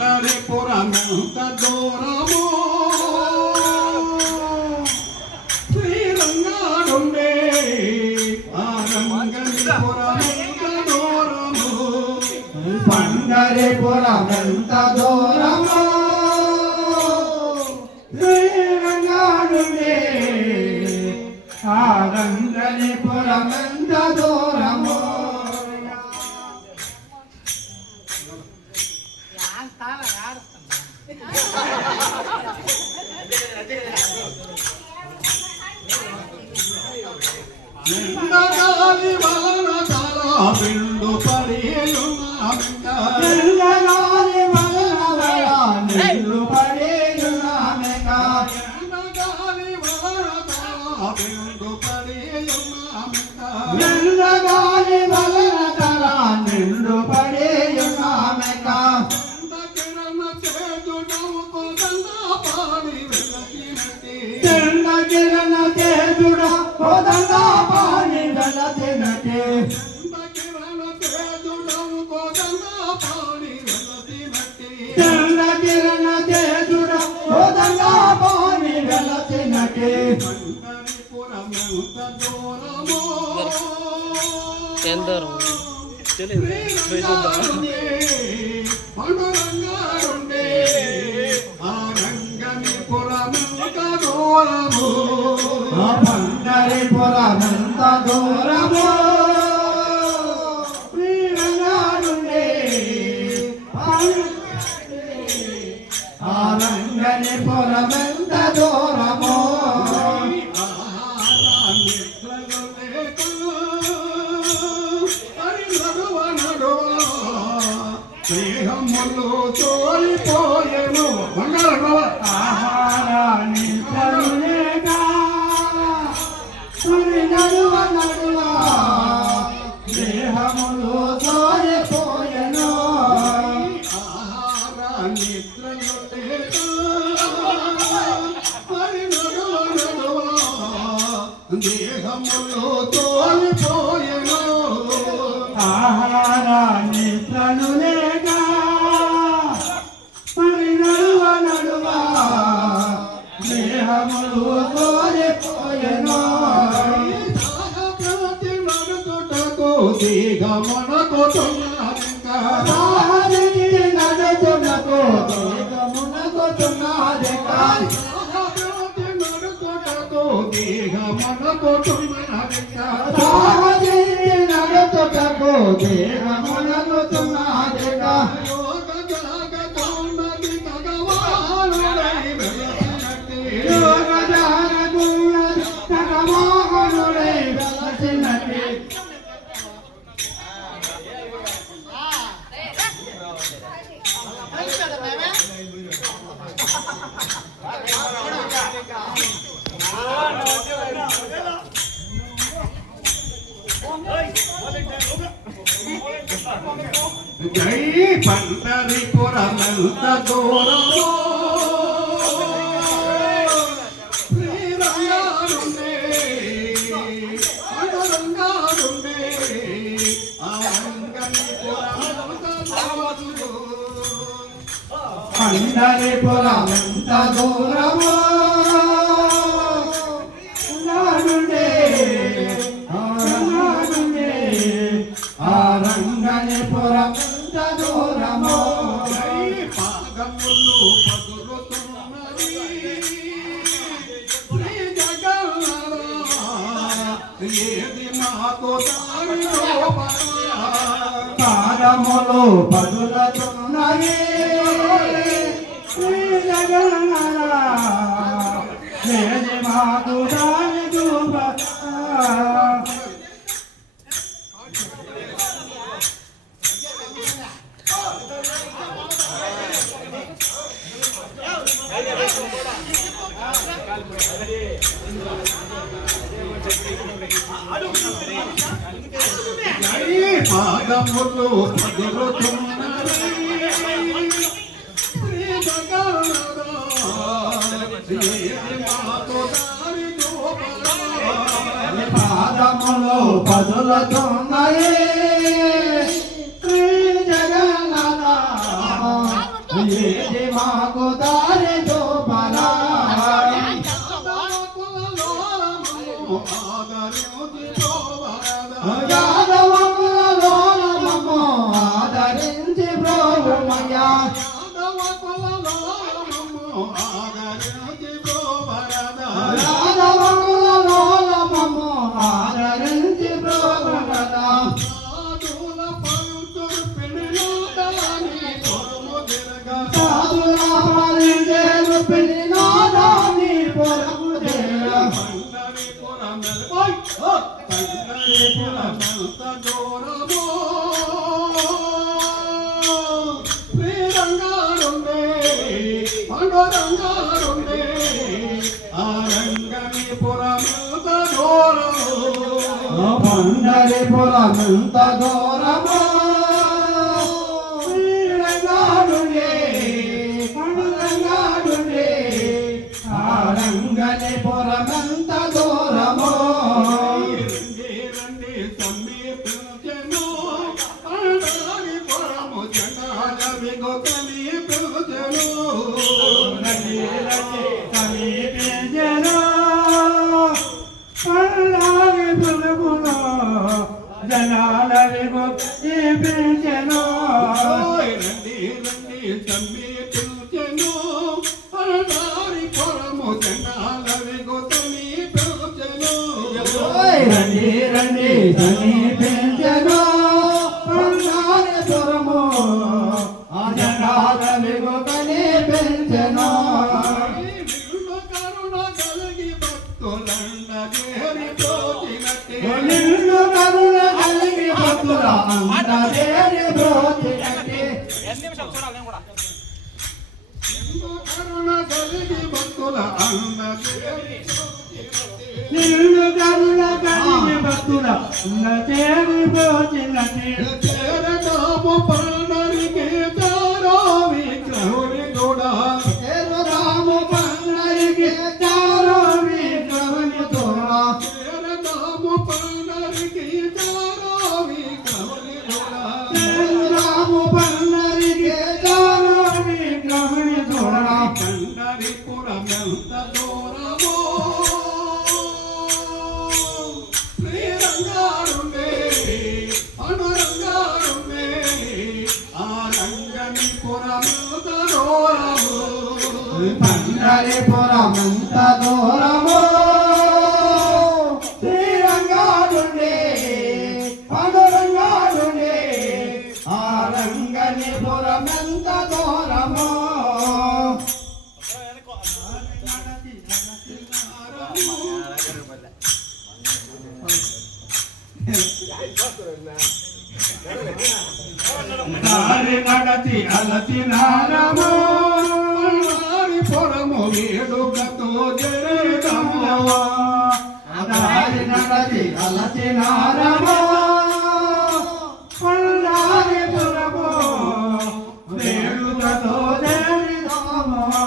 పండరిపురమెంత దూరమో శ్రీరంగాడుండే ఆరంగనిపురమెంత దూరమో పండరిపురమెంత దూరమో శ్రీరంగాడుండే ఆరంగనిపురమెంత దూరమో ఎండగాలి వలన తల పిండు పడియున్నామిక ఎండగాలి వలన నిండు పడియున్నామిక ఎండగాలి వలన తల పిండు పడియున్నామిక ఎండగాలి వలన తల నిండు పడియున్నామిక కిరణ చేతుడ కోదండా పాని వెలసినటి కిరణ చేతుడ కోదండా పాని వెలసినటి ఎందరూ పండురంగారుండే ఆరంగనిపురమెంత దూరము పండరిపురమెంత దూరము శ్రీరంగాడుండే ఆరంగనిపురమెంత దూరము స్నేహములు తోలిపోయెను ఆహారాన్ని పరులేక మరి నడువ నడువ దేహములు తోలిపోయెను నిద్రలు లేక మరి నడువ నడువ దేహములు తోలిపోయెను ఆహారాన్ని పరులేక మరి నడువ నడువ దేహములు తోలిపోయెను దిగమనకు నడుచునకు దేహమునకు తున్నదిక దిగమనకు నడుచుటకు దేహమునకు తున్నదిక యోగ జారకున్నది తగమోహనుడై వెలసినటి జై పండరిపురమెంత దూరమో శ్రీరంగారుండే పండురంగారుండే ఆరంగనిపురమెంత దూరము పండరిపురమెంత దూరమో నాడుండే నాడుండే ఆరంగనిపురమెంత దూరమో పాదములు పదులుతున్నవి శ్రీ జగన్నాథ ఏది మాకు దారిలో పాదములు పదులతున్నవి శ్రీ జగన్నాథ ఏది మాకు దారి చూప పాదములు పదులుతున్నవి శ్రీ జగన్నాథ ఏది మాకు దారి పాదములు పదులతున్నవి శ్రీ జగన్నాథ ఏది మాకు దారి చూపరా యాదవ కులలోలమము ఆదరించి బ్రోమయ్యా యాదవ కులలోలమము ఆదరించి బ్రోమదా సాధుల పాలించేరు పిల్లినాదాని పొరము దేరా పండరిపురమంత దూరము శ్రీరంగాడునే పండురంగాడునే ఆరంగనిపురమంత దూరము జనాలవిగో ఈ పిలిచెను రండి రండి సమీపించెను పురము ఆ జనాలవిగో కనిపించెను నిన్ను కరుణ కలిగి భక్తుల అందరి బ్రోచినట్టి నిన్ను కరుణ కలిగి భక్తుల అందరి బ్రోచినట్టి రాము పన్నరికి చారో విగ్రహని తోడా రాము పన్నరికి చారో విగ్రహని తోడా పండరిపురమంత దూరము శ్రీరంగాడుండే పండురంగాడుండే ఆరంగనిపురమంత దూరము దారి నడచి అలసి నారము పొరము వేడుకతో జరగమవా దారి నడచి అలసి నారము పల్లారి పురము వేడుకతో జరగమవా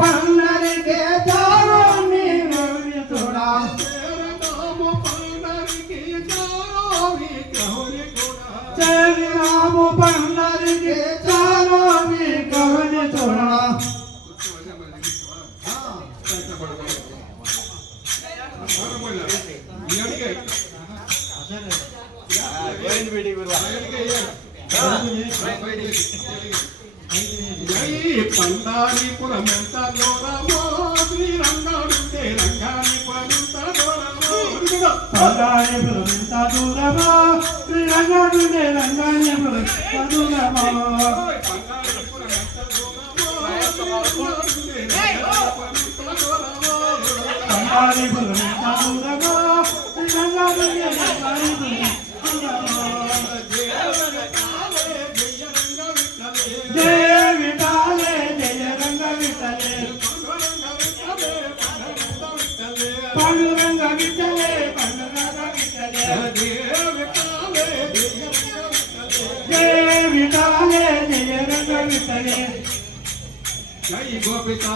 పన్నరికి చారో నీవి తోడా రాము పన్నరికి చారో విగ్రహని తోడా పండారిపురమంత దూరమో శ్రీరంగాడుంటే రంగానిపురమంత దూరమో పండారిపురమంత దూరమో శ్రీరంగాడుంటే రంగానిపురమంత దూరమో పండారిపురమంత దూరమో శ్రీరంగాడుంటే రంగానిపురమంత దూరమో జయ విఠాలే జయ రంగ విఠలే పాండురంగ విఠలే పాండురంగ విఠలే జయ విఠలే జై గోపికా